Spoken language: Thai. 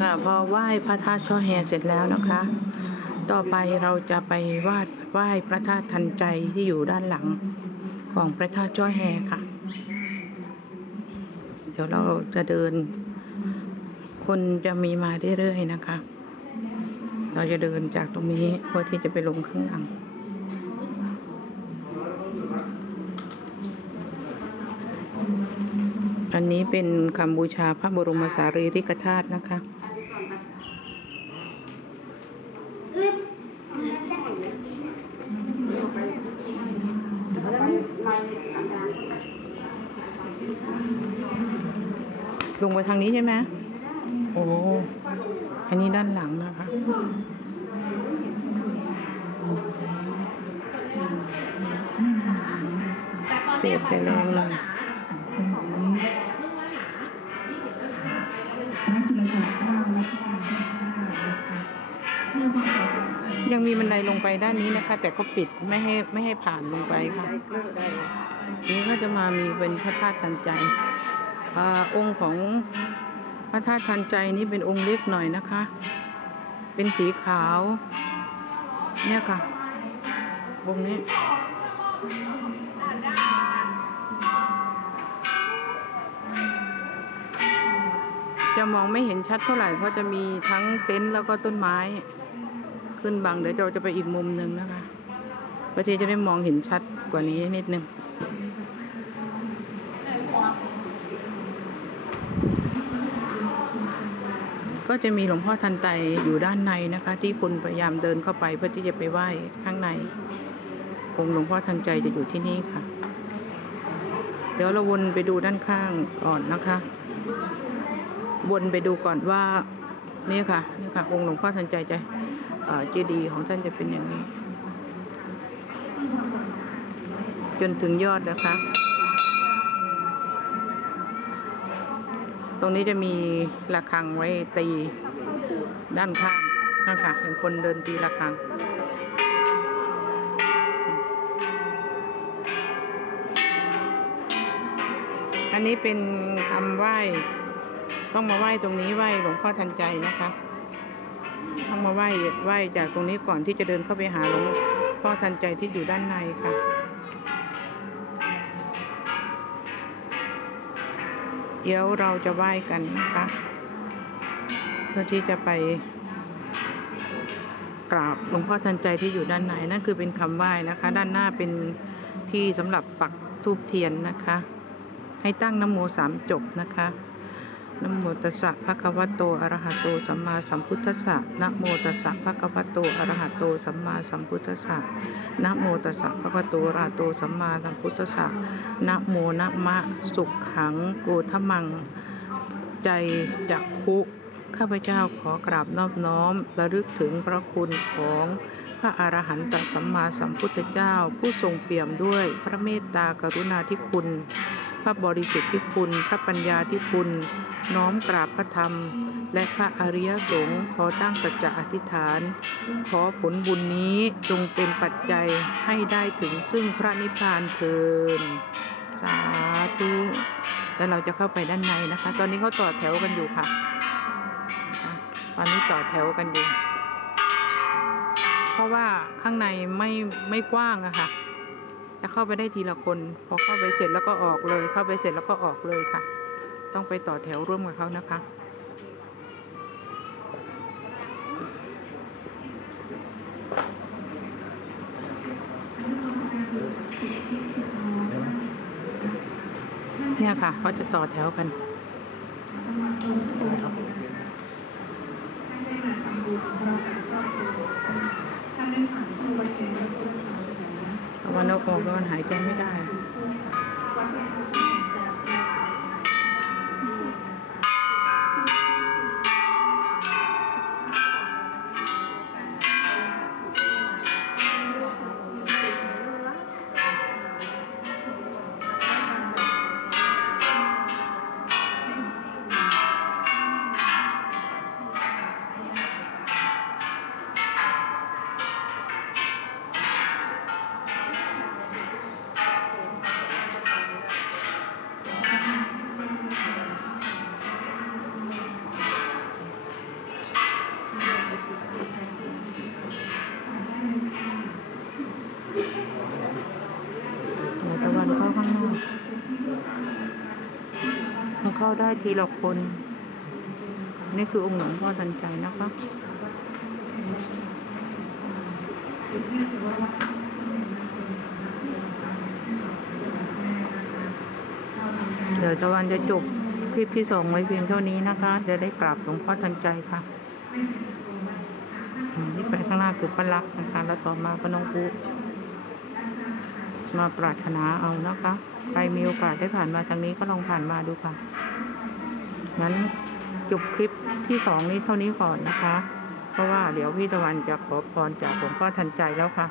ค่ะพอไหว้พระธาตุช่อแฮเสร็จแล้วนะคะ ต่อไปเราจะไปวาดไหว้พระธาตุทันใจที่อยู่ด้านหลังของพระธาตุช่อแฮค่ะ เดี๋ยวเราจะเดิน คนจะมีมาเรื่อยๆนะคะ เราจะเดินจากตรงนี้เพื่อที่จะไปลงข้างหลัง อันนี้เป็นคำบูชาพระบรมสารีริกธาตุนะคะ ลงไปทางนี้ใช่ไหมโอ้ อันนี้ด้านหลังนะคะเปรียบจะแรงหน่อย ยังมีบันไดลงไปด้านนี้นะคะ แต่ก็ปิดไม่ให้ไม่ให้ผ่านลงไปค่ะนี่ก็จะมามีเป็นพระธาตุทันใจอองค์ของพระธาตุทันใจนี้เป็นองค์เล็กหน่อยนะคะ เป็นสีขาว เนี่ยค่ะองค์นี้จะมองไม่เห็นชัดเท่าไหร่เพราะจะมีทั้งเต็นท์แล้วก็ต้นไม้ ขึ้นบัง เดี๋ยวเราจะไปอีกมุมหนึ่งนะคะเพื่อที่จะได้มองเห็นชัดกว่านี้นิดนึงก็จะมีหลวงพ่อทันใจอยู่ด้านในนะคะ ที่คุณพยายามเดินเข้าไปเพื่อที่จะไปไหว้ข้างในองค์หลวงพ่อทันใจจะอยู่ที่นี่ค่ะ เดี๋ยวเราวนไปดูด้านข้างก่อนนะคะ วนไปดูก่อนว่านี่ค่ะนี่ค่ะ องค์หลวงพ่อทันใจจะ เจดีย์ของท่านจะเป็นอย่างนี้ จนถึงยอดนะคะ ตรงนี้จะมีระฆังไว้ตีด้านข้างนะคะเห็นคนเดินตีระฆังอันนี้เป็นคำไหว้ ต้องมาไหว้ตรงนี้ไหว้หลวงพ่อทันใจนะคะ ต้องมาไหว้ไหว้จากตรงนี้ก่อนที่จะเดินเข้าไปหาหลวงพ่อทันใจที่อยู่ด้านในค่ะเดี๋ยวเราจะไหว้กันนะคะเพื่อที่จะไปกราบหลวงพ่อทันใจที่อยู่ด้านในนั่นคือเป็นคำไหว้นะคะ ด้านหน้าเป็นที่สำหรับปักธูปเทียนนะคะ ให้ตั้งนโมสามจบนะคะ นโมตัสสะภะคะวะโตอะระหะโตสัมมาสัมพุทธัสสะนโมตัสสะภะคะวะโตอะระหะโตสัมมาสัมพุทธัสสะนโมตัสสะภะคะวะโตอะระหะโตสัมมาสัมพุทธัสสะนโมนะมะสุขขังโกทมัง ใจจักคุข้าพเจ้าขอกราบนอบน้อมระลึกถึงพระคุณของพระอรหันตสัมมาสัมพุทธเจ้า ผู้ทรงเปี่ยมด้วยพระเมตตากรุณาธิคุณ พระบริสุทธิ์ที่คุณ พระปัญญาที่คุณ น้อมกราบพระธรรม และพระอริยสงฆ์ขอตั้งสัจจะอธิษฐาน ขอผลบุญนี้จงเป็นปัจจัยให้ได้ถึงซึ่งพระนิพพานเทินสาธุแล้วเราจะเข้าไปด้านในนะคะ ตอนนี้เขาต่อแถวกันอยู่ค่ะ ตอนนี้ต่อแถวกันอยู่ เพราะว่าข้างในไม่ไม่กว้างอะค่ะ จะเข้าไปได้ทีละคน พอเข้าไปเสร็จแล้วก็ออกเลย เข้าไปเสร็จแล้วก็ออกเลยค่ะ ต้องไปต่อแถวร่วมกับเขานะคะเนี่ยค่ะเขาจะต่อแถวกันท่าน ตะวันออกแล้วมันหายใจไม่ได้ มันเข้าได้ทีละคน นี่คือองค์หลวงพ่อทันใจนะคะเดี๋ยวตะวันจะจบคลิปที่สองไว้เพียงเท่านี้นะคะ จะได้กราบหลวงพ่อทันใจค่ะอืมนี่ไปข้างหน้าคือป้าลักษณ์นะคะ แล้วต่อมาก็น้องปุ๊ มาปรารถนาเอานะคะ ใครมีโอกาสได้ผ่านมาทางนี้ก็ลองผ่านมาดูค่ะงั้นจบคลิปที่สองนี้เท่านี้ก่อนนะคะ เพราะว่าเดี๋ยวพี่ตะวันจะขอพรจากหลวงพ่อทันใจแล้วค่ะ